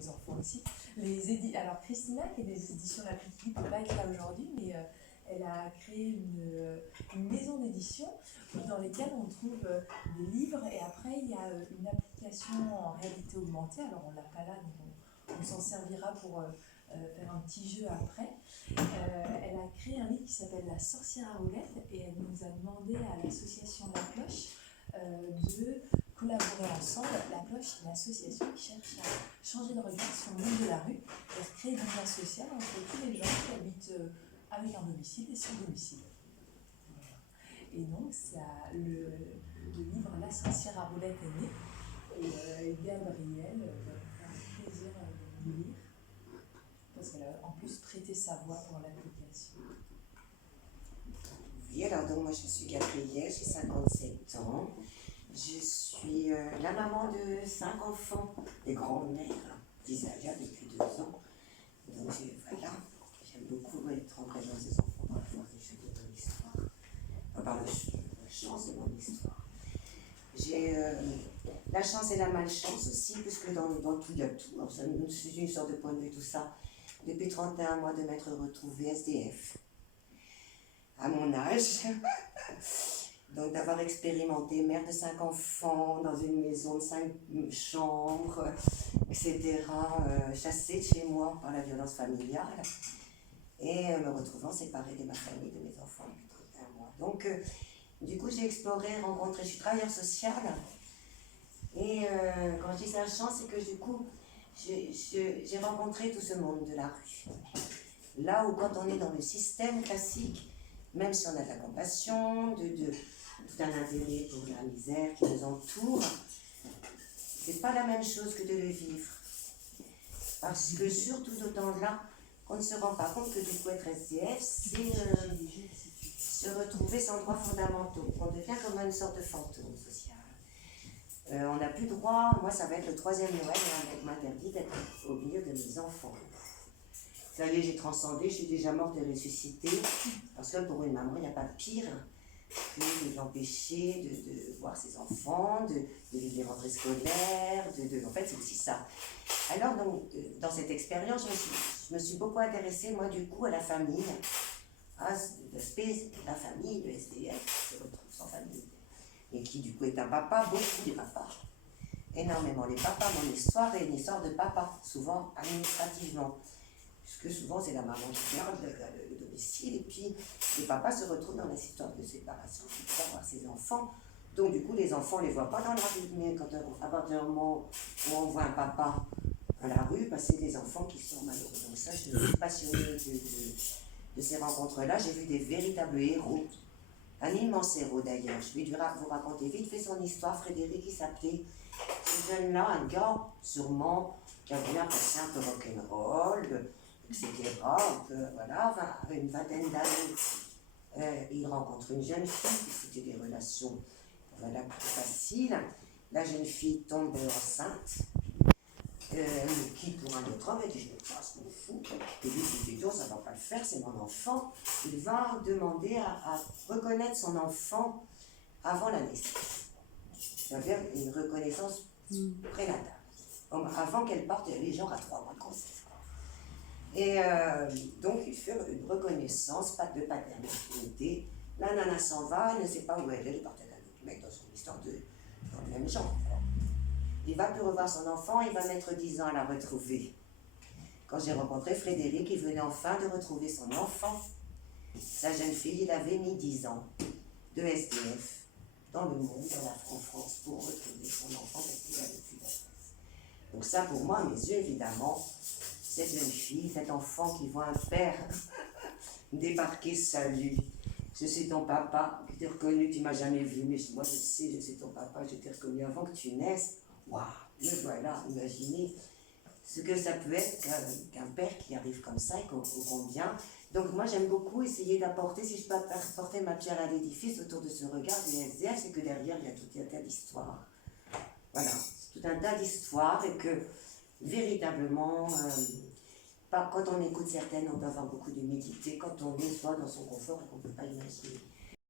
les enfants aussi. Alors Christina, qui est des éditions La Petite Vie, ne peut pas être là aujourd'hui, mais elle a créé une maison d'édition dans lesquelles on trouve des livres, et après il y a une application en réalité augmentée. Alors on ne l'a pas là, donc on s'en servira pour faire un petit jeu après. Elle a créé un livre qui s'appelle La sorcière à roulettes, et elle nous a demandé à l'association La Cloche de collaborer ensemble. La Cloche est une association qui cherche à changer de regard sur le monde de la rue et créer du lien social entre tous les gens qui habitent avec un domicile et sans domicile. Voilà. Et donc le livre La sorcière à roulettes est né, et Gabrielle va me faire un plaisir de le lire, parce qu'elle a en plus prêté sa voix pour l'application. Oui, alors donc moi je suis Gabrielle, j'ai 57 ans. Je suis la maman de 5 enfants et grand-mère d'Isaïa depuis 2 ans. Donc voilà, j'aime beaucoup être en présence des enfants par la force des choses de mon histoire. Enfin, par la chance de mon histoire. J'ai la chance et la malchance aussi, puisque dans tout il y a tout. Alors, ça nous suit une sorte de point de vue tout ça. Depuis 31 mois de m'être retrouvée SDF. À mon âge. Donc d'avoir expérimenté mère de 5 enfants dans une maison de 5 chambres, etc., chassée de chez moi par la violence familiale, et me retrouvant séparée de ma famille, de mes enfants depuis 31 mois. Donc du coup j'ai exploré, rencontré, je suis travailleuse sociale, et quand je dis la chance, c'est que du coup j'ai rencontré tout ce monde de la rue. Là où quand on est dans le système classique, même si on a de la compassion, tout un intérêt pour la misère qui nous entoure, c'est pas la même chose que de le vivre. Parce que surtout d'autant là, qu'on ne se rend pas compte que du coup être SDF, c'est se retrouver sans droits fondamentaux. On devient comme une sorte de fantôme social. On n'a plus droit, moi ça va être le 3e Noël, et on m'interdit d'être au milieu de mes enfants. Ça y est, j'ai transcendé, je suis déjà morte et ressuscitée, parce que pour une maman, il n'y a pas de pire que de l'empêcher de voir ses enfants, de vivre les rentrées scolaires, en fait c'est aussi ça. Alors donc, dans cette expérience, je me suis beaucoup intéressée, moi du coup, à la famille, à l'aspect de la famille, le SDF, qui se retrouve sans famille, et qui du coup est un papa, beaucoup des papas. Énormément les papas, mon histoire est une histoire de papa, souvent administrativement. Puisque souvent c'est la maman qui garde le domicile, et puis les papas se retrouvent dans la situation de séparation, qui ne peuvent voir ses enfants. Donc du coup les enfants ne les voient pas dans la rue, mais à partir du moment où on voit un papa dans la rue, bah, c'est des enfants qui sont malheureux. Donc ça, je me suis passionnée de ces rencontres-là. J'ai vu des véritables héros, un immense héros d'ailleurs. Je vais vous raconter vite fait son histoire. Frédéric, qui s'appelait ce jeune-là, un gars sûrement qui avait un passé un peu rock'n'roll, etc. Voilà, une vingtaine d'années, il rencontre une jeune fille, qui c'était des relations voilà, plus faciles. La jeune fille tombe enceinte, qui pour un autre homme, et dit je me casse mon fou, et lui dit plutôt ça ne va pas le faire, c'est mon enfant. Il va demander à reconnaître son enfant avant la naissance. C'est-à-dire une reconnaissance prénatale. Avant qu'elle parte, elle est genre à 3 mois de grossesse. Et donc, il fait une reconnaissance, pas de paternité. La nana s'en va, elle ne sait pas où elle est partie d'un autre mec dans son histoire dans le même genre. Il va plus revoir son enfant, il va mettre 10 ans à la retrouver. Quand j'ai rencontré Frédéric, il venait enfin de retrouver son enfant. Sa jeune fille, il avait mis 10 ans de SDF dans le monde, en France, pour retrouver son enfant parce qu'il avait plus d'adresse. Donc ça, pour moi, à mes yeux, évidemment, cette jeune fille, cet enfant qui voit un père débarquer, salut, je suis ton papa, je t'ai reconnu, tu m'as jamais vu, mais moi je sais, je suis ton papa, je t'ai reconnu avant que tu naisses. Waouh, me voilà, imaginez ce que ça peut être qu'un père qui arrive comme ça et combien. Donc moi j'aime beaucoup essayer d'apporter, si je peux apporter ma pierre à l'édifice autour de ce regard du SDF, c'est que derrière il y a tout un tas d'histoires. Voilà, tout un tas d'histoires et que véritablement, quand on écoute certaines, on peut avoir beaucoup d'humilité, quand on est soi dans son confort et qu'on ne peut pas imaginer